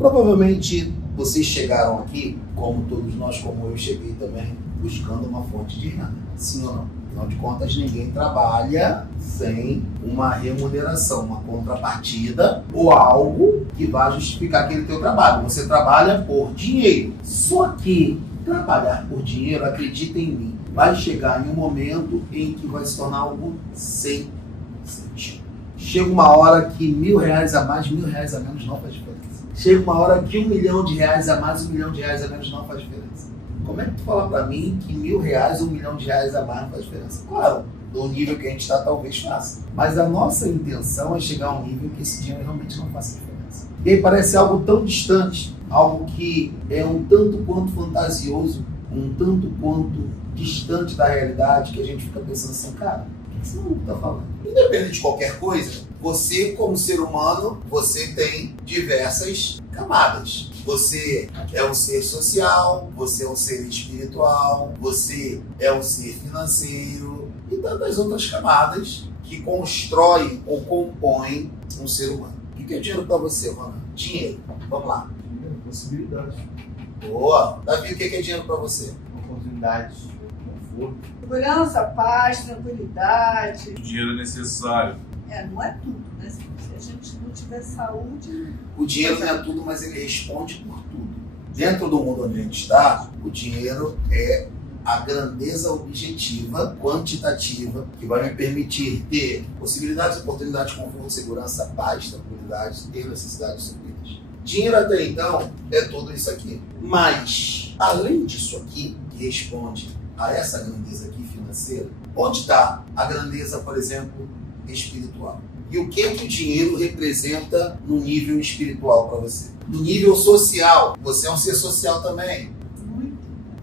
Provavelmente vocês chegaram aqui, como todos nós, como eu cheguei também, buscando uma fonte de renda. Sim ou não? Afinal de contas, ninguém trabalha sem uma remuneração, uma contrapartida ou algo que vá justificar aquele teu trabalho. Você trabalha por dinheiro. Só que trabalhar por dinheiro, acredita em mim, vai chegar em um momento em que vai se tornar algo sem sentido. Chega uma hora que R$1.000 a mais, R$1.000 a menos não faz diferença. Chega uma hora que R$1.000.000 a mais, R$1.000.000 a menos não faz diferença. Como é que tu fala pra mim que R$1.000, R$1.000.000 a mais não faz diferença? Claro, no nível que a gente está talvez faça. Mas a nossa intenção é chegar a um nível que esse dinheiro realmente não faça diferença. E aí parece algo tão distante, algo que é um tanto quanto fantasioso, um tanto quanto distante da realidade, que a gente fica pensando assim, cara, o que esse maluco tá falando? Independente de qualquer coisa, você como ser humano, você tem diversas camadas. Você é um ser social, você é um ser espiritual, você é um ser financeiro e tantas outras camadas que constroem ou compõem um ser humano. O que é dinheiro para você, Ronan? Dinheiro. Vamos lá. Dinheiro, possibilidade. Boa. Davi, o que é dinheiro para você? Oportunidade, conforto. Segurança, paz, tranquilidade. O dinheiro é necessário. Não é tudo, né? Se a gente não tiver saúde... O dinheiro não é tudo, mas ele responde por tudo. Dentro do mundo onde a gente está, o dinheiro é a grandeza objetiva, quantitativa, que vai me permitir ter possibilidades, oportunidades, conforto, segurança, paz, tranquilidade, ter necessidades supridas. Dinheiro até então é tudo isso aqui. Mas, além disso aqui, que responde a essa grandeza aqui financeira, onde está a grandeza, por exemplo, espiritual? E o que o dinheiro representa no nível espiritual para você? No nível social, você é um ser social também.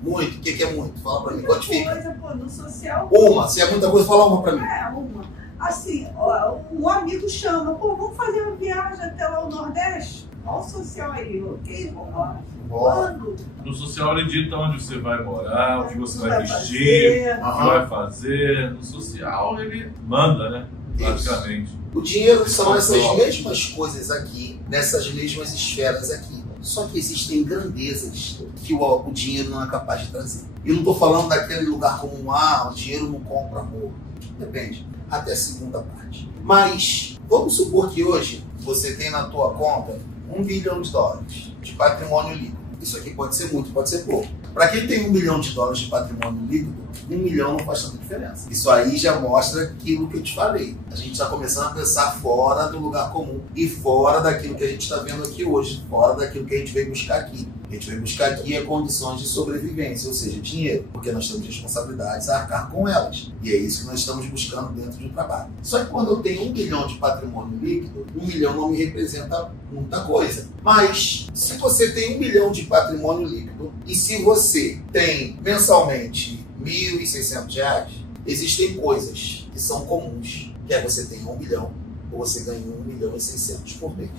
Muito. O que é muito? Fala pra mim. Quantifica. Muita coisa, pô, no social. Uma. Se é muita coisa, fala uma pra mim. Uma. Assim, ó, um amigo chama, pô, vamos fazer uma viagem até lá o Nordeste? Olha o social aí, ok? Vamos lá. Quando? No social ele dita onde você vai morar, o que você vai vestir, o que vai fazer. No social ele manda, né? Praticamente. O dinheiro são essas mesmas coisas aqui, nessas mesmas esferas aqui. Só que existem grandezas que o dinheiro não é capaz de trazer. Eu não estou falando daquele lugar comum, o dinheiro não compra amor. Depende, até a segunda parte. Mas, vamos supor que hoje você tem na tua conta $1 bilhão de patrimônio líquido. Isso aqui pode ser muito, pode ser pouco. Para quem tem $1 bilhão de patrimônio líquido, 1 milhão não faz tanta diferença. Isso aí já mostra aquilo que eu te falei. A gente está começando a pensar fora do lugar comum e fora daquilo que a gente está vendo aqui hoje, fora daquilo que a gente veio buscar aqui. A gente veio buscar aqui é condições de sobrevivência, ou seja, dinheiro, porque nós temos responsabilidades a arcar com elas. E é isso que nós estamos buscando dentro do trabalho. Só que quando eu tenho 1 bilhão de patrimônio líquido, 1 milhão não me representa muita coisa. Mas, se você tem 1 bilhão de patrimônio líquido e se você tem mensalmente R$1.600, existem coisas que são comuns, que é você tem 1 bilhão ou você ganha 1.600.000 por mês.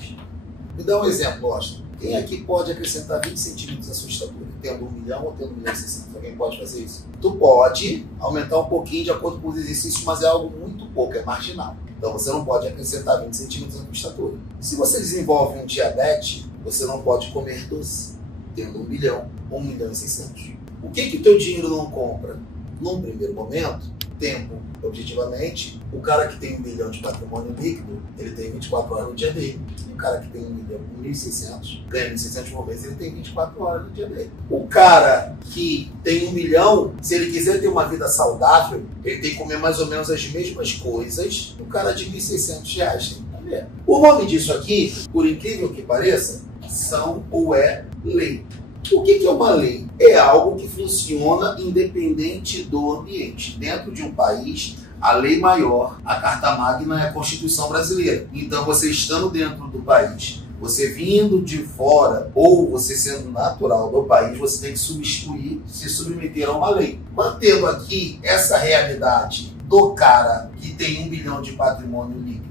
Me dá um exemplo, Austin. Quem aqui pode acrescentar 20 centímetros à sua estatura, tendo 1 milhão ou tendo 1.600.000? Alguém pode fazer isso? Tu pode aumentar um pouquinho de acordo com os exercícios, mas é algo muito pouco, é marginal. Então você não pode acrescentar 20 centímetros à sua estatura. Se você desenvolve um diabetes, você não pode comer doce, tendo 1 bilhão ou 1.600.000. O que o teu dinheiro não compra? Num primeiro momento, tempo. Objetivamente, o cara que tem 1 bilhão de patrimônio líquido, ele tem 24 horas no dia dele. O cara que tem 1 milhão, 1.600, ganha 1.600 por mês, ele tem 24 horas no dia dele. O cara que tem 1 milhão, se ele quiser ter uma vida saudável, ele tem que comer mais ou menos as mesmas coisas que o cara de R$1.600 tem que comer. O nome disso aqui, por incrível que pareça, são ou é lei. O que é uma lei? É algo que funciona independente do ambiente. Dentro de um país, a lei maior, a Carta Magna, é a Constituição Brasileira. Então, você estando dentro do país, você vindo de fora, ou você sendo natural do país, você tem que se submeter a uma lei. Mantendo aqui essa realidade do cara que tem 1 bilhão de patrimônio líquido,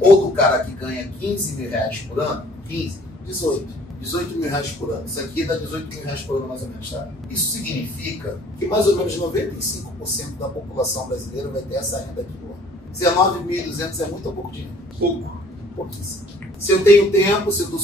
ou do cara que ganha R$15 mil por ano, 15, 18 mil reais por ano. Isso aqui dá 18 mil reais por ano, mais ou menos, tá? Isso significa que mais ou menos 95% da população brasileira vai ter essa renda aqui no ano. 19.200 é muito ou pouco dinheiro? Pouco. Pouquíssimo. Se eu tenho tempo, se eu estou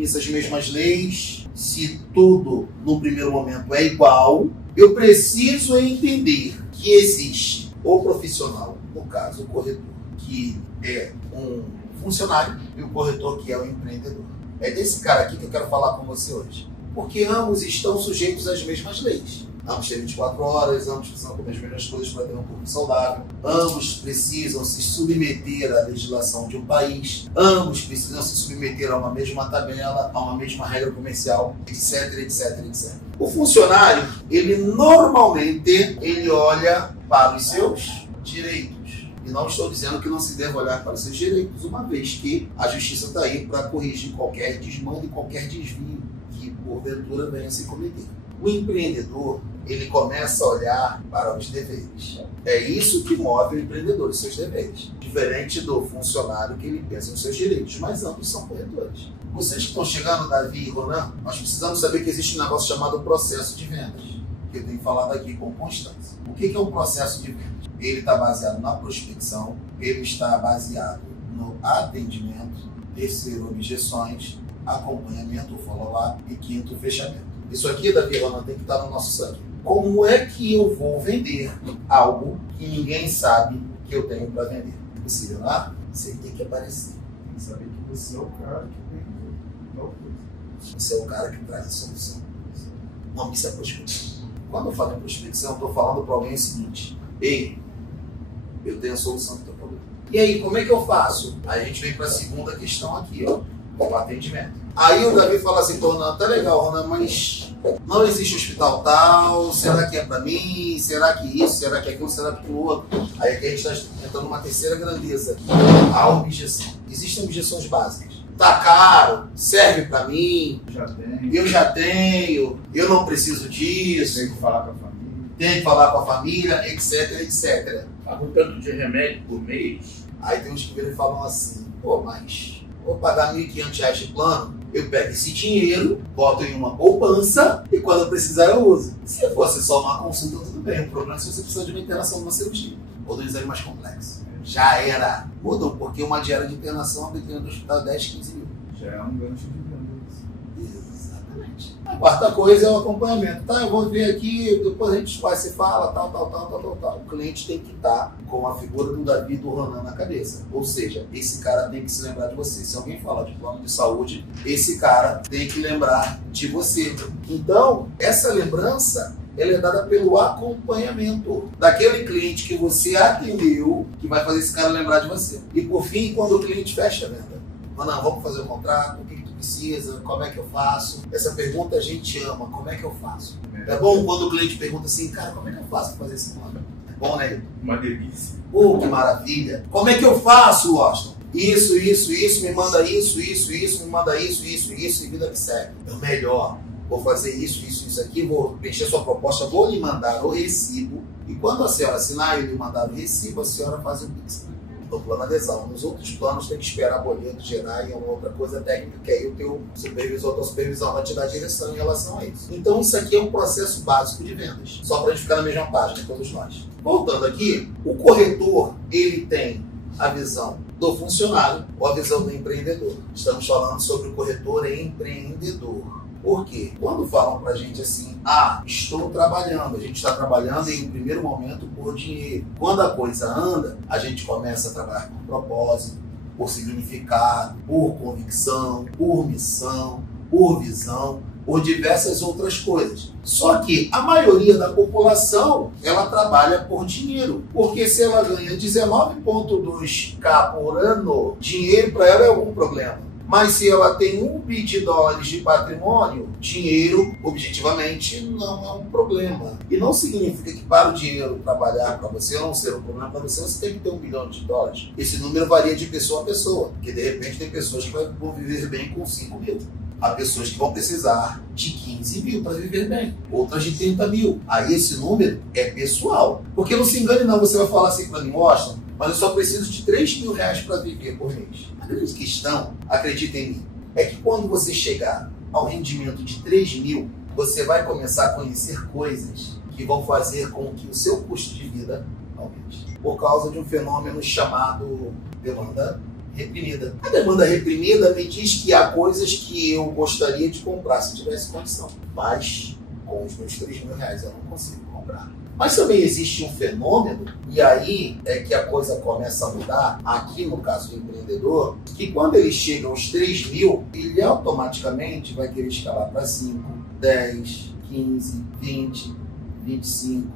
essas mesmas leis, se tudo no primeiro momento é igual, eu preciso entender que existe o profissional, no caso o corretor, que é um funcionário, e o corretor que é o empreendedor. É desse cara aqui que eu quero falar com você hoje. Porque ambos estão sujeitos às mesmas leis. Ambos têm 24 horas, ambos precisam comer as mesmas coisas para ter um corpo saudável, ambos precisam se submeter à legislação de um país, ambos precisam se submeter a uma mesma tabela, a uma mesma regra comercial, etc, etc, etc. O funcionário, ele normalmente, ele olha para os seus direitos. E não estou dizendo que não se deve olhar para os seus direitos, uma vez que a justiça está aí para corrigir qualquer desmando e qualquer desvio que porventura venha a se cometer. O empreendedor, ele começa a olhar para os deveres. É isso que move o empreendedor, os seus deveres. Diferente do funcionário que ele pensa nos seus direitos, mas ambos são corretores. Vocês que estão chegando, Davi e Ronan, nós precisamos saber que existe um negócio chamado processo de vendas, que eu tenho falado aqui com constância. O que é um processo de vendas? Ele está baseado na prospecção, ele está baseado no atendimento, terceiro, objeções, acompanhamento, follow-up e quinto, fechamento. Isso aqui, Davi, Ronan, tem que estar no nosso sangue. Como é que eu vou vender algo que ninguém sabe que eu tenho para vender? É possível, não é? Você tem que aparecer. Tem que saber que você é o cara que tem tal coisa. Você é o cara que traz a solução. Não, isso é prospecção. Quando eu falo em prospecção, eu estou falando para alguém o seguinte: ei, eu tenho a solução do teu problema. E aí, como é que eu faço? Aí a gente vem para a segunda questão aqui, ó, o atendimento. Aí o Davi fala assim, Ronan, tá legal, Ronan, mas não existe hospital tal, será que é para mim? Será que isso? Será que aquilo? Será que aquilo outro? Aí aqui a gente está entrando numa terceira grandeza aqui, a objeção. Existem objeções básicas. Tá caro, serve para mim, eu já tenho, eu não preciso disso. Tem que falar com a família. Tem que falar com a família, etc, etc. Paga um tanto de remédio por mês. Aí tem uns que viram e falam assim, pô, mas vou pagar R$ 1.500 de plano, eu pego esse dinheiro, boto em uma poupança e quando eu precisar eu uso. Se fosse só uma consulta, tudo bem. O problema é se você precisa de uma internação numa cirurgia ou de um exame mais complexo. Já era. Mudam, porque uma diária de internação, a vitrine do hospital é 10, 15 mil. Já é um gancho de venda. Exatamente. A quarta coisa é o acompanhamento. Tá, eu vou ver aqui, depois a gente vai, se fala, tal. O cliente tem que estar com a figura do Davi e do Ronan na cabeça. Ou seja, esse cara tem que se lembrar de você. Se alguém fala de plano de saúde, esse cara tem que lembrar de você. Então, essa lembrança, ela é dada pelo acompanhamento daquele cliente que você atendeu, que vai fazer esse cara lembrar de você. E por fim, quando o cliente fecha a venda, Ronan, vamos fazer o contrato, o que tu precisa, como é que eu faço? Essa pergunta a gente ama, como é que eu faço? É bom quando o cliente pergunta assim, cara, como é que eu faço para fazer esse plano? É bom, né? Uma delícia. Oh, que maravilha! Como é que eu faço, Washington? Isso, me manda isso, me manda isso, e vida que segue. É o melhor. Vou fazer isso aqui, vou preencher sua proposta, vou lhe mandar o recibo. E quando a senhora assinar e lhe mandar o recibo, a senhora faz o Pix. No plano adesão. Nos outros planos tem que esperar boleto gerar e é uma outra coisa técnica que aí o teu supervisor, a tua supervisão vai te dar direção em relação a isso. Então isso aqui é um processo básico de vendas. Só para a gente ficar na mesma página, todos nós. Voltando aqui, o corretor, ele tem a visão do funcionário ou a visão do empreendedor. Estamos falando sobre o corretor empreendedor. Por quê? Quando falam pra gente assim, estou trabalhando, a gente está trabalhando em um primeiro momento por dinheiro. Quando a coisa anda, a gente começa a trabalhar por propósito, por significado, por convicção, por missão, por visão, por diversas outras coisas. Só que a maioria da população, ela trabalha por dinheiro. Porque se ela ganha 19,2K por ano, dinheiro para ela é algum problema. Mas se ela tem $1 bilhão de patrimônio, dinheiro, objetivamente, não é um problema. E não significa que para o dinheiro trabalhar para você não ser um problema para você, você tem que ter $1 bilhão. Esse número varia de pessoa a pessoa. Porque de repente tem pessoas que vão viver bem com 5 mil. Há pessoas que vão precisar de 15 mil para viver bem. Outras de 30 mil. Aí esse número é pessoal. Porque não se engane não, você vai falar assim para mim, Washington, mas eu só preciso de R$3.000 para viver por mês. A grande questão, acredita em mim, é que quando você chegar ao rendimento de 3 mil, você vai começar a conhecer coisas que vão fazer com que o seu custo de vida aumente. Por causa de um fenômeno chamado demanda reprimida. A demanda reprimida me diz que há coisas que eu gostaria de comprar se tivesse condição, mas com os meus R$3.000 eu não consigo comprar. Mas também existe um fenômeno, e aí é que a coisa começa a mudar, aqui no caso do empreendedor, que quando ele chega aos 3.000, ele automaticamente vai querer escalar para 5, 10, 15, 20, 25,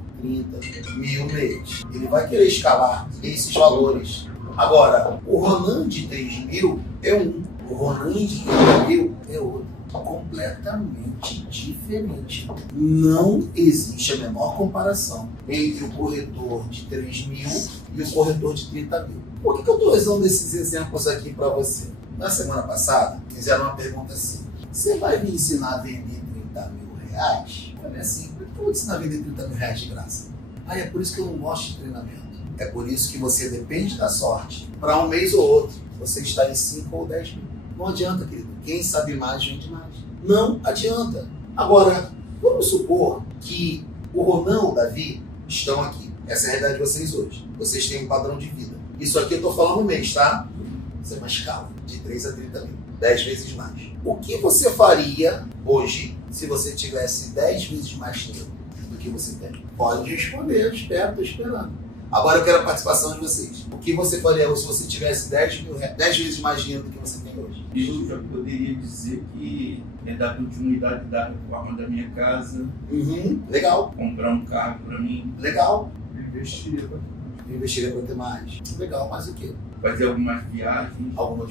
30 mil mês. Ele vai querer escalar esses valores. Agora, o Ronan de 3.000 é um, o Ronan de 30.000 é outro. Completamente diferente. Não existe a menor comparação entre o corretor de 3.000 e o corretor de 30.000. Por que eu estou usando esses exemplos aqui para você? Na semana passada, fizeram uma pergunta assim: você vai me ensinar a vender R$30.000? Eu falei assim: por que eu vou te ensinar a vender R$30.000 de graça? É por isso que eu não gosto de treinamento. É por isso que você depende da sorte. Para um mês ou outro, você está em 5 ou 10 mil. Não adianta, querido. Quem sabe mais, vende mais. Não adianta. Agora, vamos supor que o Ronan e o Davi estão aqui. Essa é a realidade de vocês hoje. Vocês têm um padrão de vida. Isso aqui eu estou falando mês, tá? Você é uma escala de 3 a 30 mil. 10 vezes mais. O que você faria hoje se você tivesse 10 vezes mais dinheiro do que você tem? Pode responder, eu espero, estou esperando. Agora eu quero a participação de vocês. O que você faria hoje se você tivesse 10 vezes mais dinheiro do que você tem hoje? Eu já poderia dizer que é dar continuidade da reforma da minha casa. Legal. Comprar um carro para mim. Legal. Investiria para ter mais. Legal, mais o quê? Fazer algumas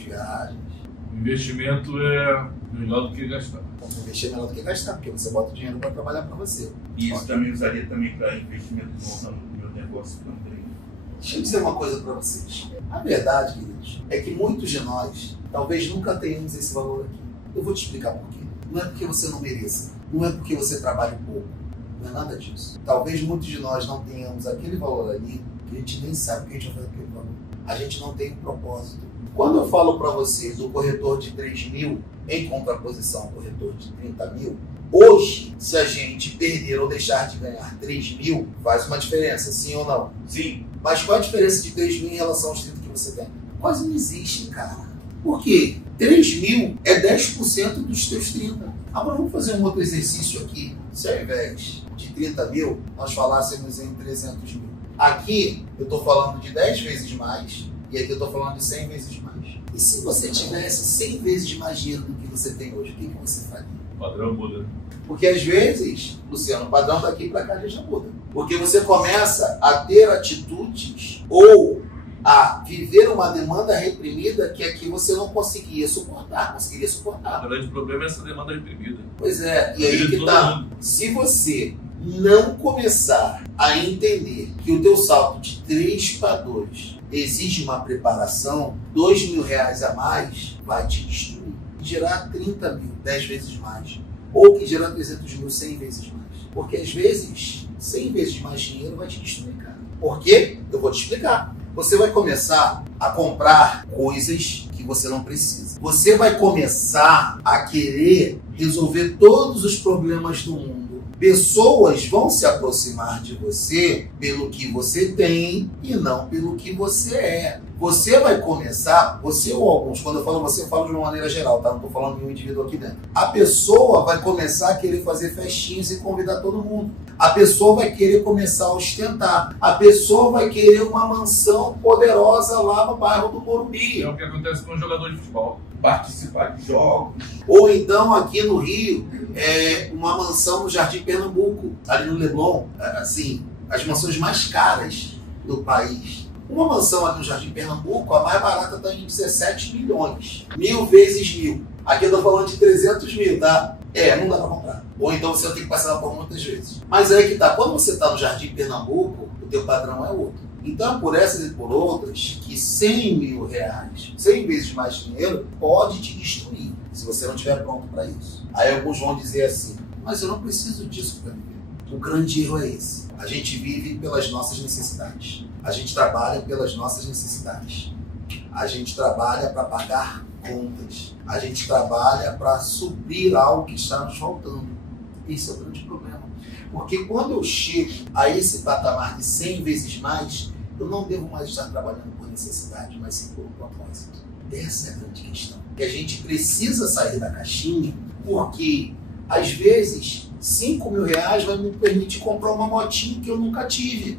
viagens. O investimento é melhor do que gastar. Investir é melhor do que gastar, porque você bota o dinheiro para trabalhar para você. E isso também usaria também para investimento no meu negócio também. Deixa eu dizer uma coisa para vocês. A verdade, queridos, é que muitos de nós talvez nunca tenhamos esse valor aqui. Eu vou te explicar por quê. Não é porque você não mereça, não é porque você trabalha pouco, não é nada disso. Talvez muitos de nós não tenhamos aquele valor ali, que a gente nem sabe o que a gente vai fazer com aquele valor. A gente não tem um propósito. Quando eu falo para vocês do corretor de 3.000 em contraposição ao corretor de 30.000, hoje, se a gente perder ou deixar de ganhar 3.000, faz uma diferença, sim ou não? Sim. Mas qual a diferença de 3.000 em relação aos 30 que você ganha? Quase não existe, cara. Por quê? 3.000 é 10% dos teus 30. Agora vamos fazer um outro exercício aqui. Se ao invés de 30.000, nós falássemos em 300.000. Aqui eu estou falando de 10 vezes mais e aqui eu estou falando de 100 vezes mais. E se você tivesse 100 vezes mais dinheiro do que você tem hoje, o que você faria? O padrão muda. Porque às vezes, Luciano, o padrão daqui para cá já muda. Porque você começa a ter atitudes ou a viver uma demanda reprimida que aqui você não conseguiria suportar. O grande problema é essa demanda reprimida. Pois é, e aí que tá. Se você não começar a entender que o teu salto de 3 para 2 exige uma preparação, R$2.000 a mais vai te destruir. Gerar 30.000, 10 vezes mais. Ou que gerar 300.000, 100 vezes mais. Porque às vezes, 100 vezes mais dinheiro vai te destruir, cara. Por quê? Eu vou te explicar. Você vai começar a comprar coisas que você não precisa. Você vai começar a querer resolver todos os problemas do mundo. Pessoas vão se aproximar de você pelo que você tem e não pelo que você é. Você vai começar, você ou alguns, quando eu falo você, eu falo de uma maneira geral, tá? Não estou falando de um indivíduo aqui dentro. A pessoa vai começar a querer fazer festinhas e convidar todo mundo. A pessoa vai querer começar a ostentar. A pessoa vai querer uma mansão poderosa lá no bairro do Morumbi. É o que acontece com um jogador de futebol. Participar de jogos. Ou então aqui no Rio, uma mansão no Jardim Pernambuco, ali no Leblon, assim, as mansões mais caras do país. Uma mansão aqui no Jardim Pernambuco, a mais barata está em 17 milhões. 1.000 vezes 1.000. Aqui eu estou falando de 300 mil, tá? Não dá para comprar. Ou então você vai ter que passar por muitas vezes. Mas aí que tá, quando você está no Jardim Pernambuco, o teu padrão é outro. Então, por essas e por outras, que R$100.000, 100 vezes mais dinheiro, pode te destruir, se você não estiver pronto para isso. Aí alguns vão dizer assim, mas eu não preciso disso para viver. O grande erro é esse. A gente vive pelas nossas necessidades. A gente trabalha pelas nossas necessidades. A gente trabalha para pagar contas. A gente trabalha para suprir algo que está nos faltando. Esse é o grande problema. Porque quando eu chego a esse patamar de 100 vezes mais, eu não devo mais estar trabalhando por necessidade, mas sim por propósito. Essa é a grande questão. Que a gente precisa sair da caixinha, porque às vezes R$5.000 vai me permitir comprar uma motinha que eu nunca tive.